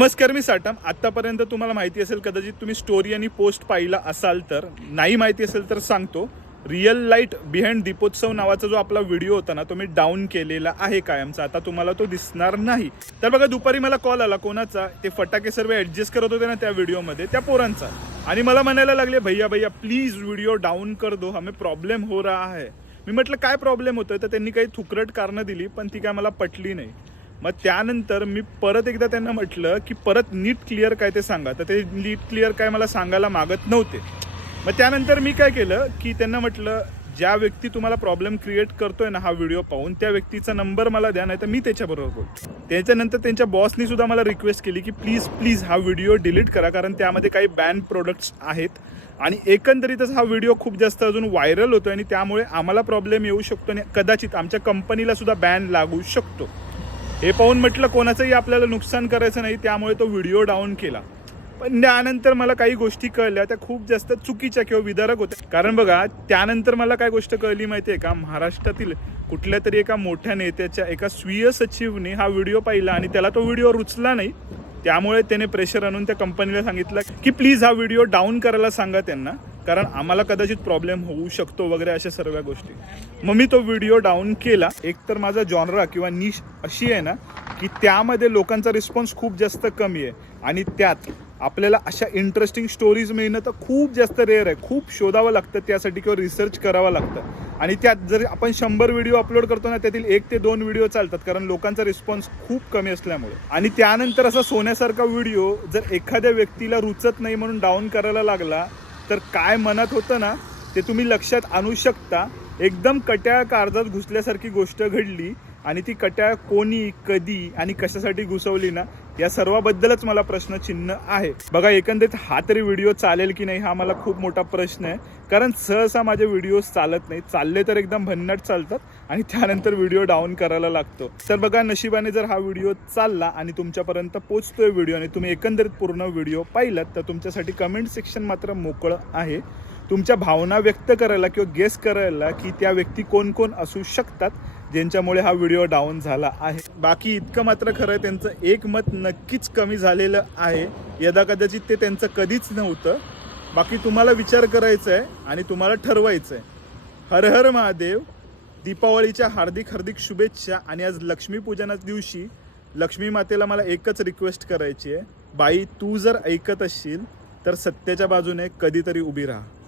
नमस्कार मी साटम आतापर्यंत तुम्हाला माहिती असेल कदाचित तुम्ही स्टोरी आणि पोस्ट पाहिला असाल तर नाही माहिती असेल तर सांगतो. रिअल लाइट बिहाइंड दीपोत्सव नावाचा जो आपला व्हिडिओ होता ना तो मी डाऊन केलेला आहे कायमचा. आता तुम्हाला तो दिसणार नाही. तर बघा दुपारी मला कॉल आला कोणाचा ते फटाके सर्व ऍडजस्ट करत होते ना त्या व्हिडिओमध्ये त्या पोरांचा. आणि मला म्हणायला लागले भैया भैया प्लीज व्हिडिओ डाऊन कर दो. हमें प्रॉब्लेम हो रहा है. मी म्हटलं काय प्रॉब्लेम होतं तर त्यांनी काही थुकरट कारणं दिली पण ती काय मला पटली नाही. मग त्यानंतर मी परत एकदा त्यांना म्हटलं की परत नीट क्लिअर काय ते सांगा. तर ते नीट क्लिअर काय मला सांगायला मागत नव्हते. मग त्यानंतर मी काय केलं की त्यांना म्हटलं ज्या व्यक्ती तुम्हाला प्रॉब्लेम क्रिएट करतोय ना हा व्हिडिओ पाहून त्या व्यक्तीचा नंबर मला द्या नाही तर मी त्याच्याबरोबर बोलतो. त्याच्यानंतर त्यांच्या बॉसनी सुद्धा मला रिक्वेस्ट केली की प्लीज प्लीज हा व्हिडिओ डिलीट करा कारण त्यामध्ये काही बॅन प्रोडक्ट्स आहेत. आणि एकंदरीतच हा व्हिडिओ खूप जास्त अजून व्हायरल होतो आणि त्यामुळे आम्हाला प्रॉब्लेम येऊ शकतो आणि कदाचित आमच्या कंपनीला सुद्धा बॅन लागू शकतो. हे पाहून म्हटलं कोणाचंही आपल्याला नुकसान करायचं नाही त्यामुळे तो व्हिडिओ डाऊन केला. पण त्यानंतर मला काही गोष्टी कळल्या त्या खूप जास्त चुकीच्या किंवा विदारक होत्या. कारण बघा त्यानंतर मला काय गोष्ट कळली माहितीये का? महाराष्ट्रातील कुठल्या तरी एका मोठ्या नेत्याच्या एका स्वीय सचिवने हा व्हिडिओ पाहिला आणि त्याला तो व्हिडिओ रुचला नाही. त्यामुळे त्याने प्रेशर आणून त्या कंपनीला सांगितलं की प्लीज हा व्हिडिओ डाऊन करायला सांगा त्यांना. कारण आम्हाला कदाचित प्रॉब्लेम होऊ शकतो वगैरे अशा सर्व गोष्टी. मग मी तो व्हिडिओ डाऊन केला. एक तर माझा जॉनरा किंवा निश अशी आहे ना की त्यामध्ये लोकांचा रिस्पॉन्स खूप जास्त कमी आहे. आणि त्यात आपल्याला अशा इंटरेस्टिंग स्टोरीज मिळणं तर खूप जास्त रेअर आहे. खूप शोधावं लागतं त्यासाठी किंवा रिसर्च करावं लागतं. आणि त्यात जर आपण शंभर व्हिडिओ अपलोड करतो ना त्यातील एक ते दोन व्हिडिओ चालतात. कारण लोकांचा रिस्पॉन्स खूप कमी असल्यामुळे. आणि त्यानंतर असा सोन्यासारखा व्हिडिओ जर एखाद्या व्यक्तीला रुचत नाही म्हणून डाऊन करायला लागला तर काय मनात होतं ना ते तुम्ही लक्षात आणू शकता. एकदम कट्याळ काळजात घुसल्यासारखी गोष्ट घडली आणि ती कट्याळ कोणी कधी आणि कशासाठी घुसवली ना या सर्वाबद्दलच मला प्रश्नचिन्ह आहे. बघा एकंदरीत हा तरी व्हिडिओ चालेल की नाही हा मला खूप मोठा प्रश्न आहे. कारण सहसा माझे व्हिडिओ चालत नाही चालले तर एकदम भन्नाट चालतात आणि त्यानंतर व्हिडिओ डाऊन करायला लागतो. तर बघा नशिबाने जर हा व्हिडिओ चालला आणि तुमच्यापर्यंत पोचतोय व्हिडिओ आणि तुम्ही एकंदरीत पूर्ण व्हिडिओ पाहिलात तर तुमच्यासाठी कमेंट सेक्शन मात्र मोकळं आहे. तुमच्या भावना व्यक्त करायला किंवा गेस करायला की त्या व्यक्ती कोण कोण असू शकतात. ज्यांच्यामुळे हा व्हिडिओ डाऊन झाला आहे. बाकी इतकं मात्र खरं आहे त्यांचं एक मत नक्कीच कमी झालेलं आहे. यदा कदाचित ते त्यांचं कधीच नव्हतं. बाकी तुम्हाला विचार करायचा आहे आणि तुम्हाला ठरवायचं आहे. हर हर महादेव दीपावलीच्या हार्दिक हार्दिक शुभेच्छा. आणि आज लक्ष्मीपूजनाच दिवशी लक्ष्मी मातेला मला एकच रिक्वेस्ट करायची आहे. बाई तू जर ऐकत असशील तर सत्याच्या बाजूने कधीतरी उभी राहा.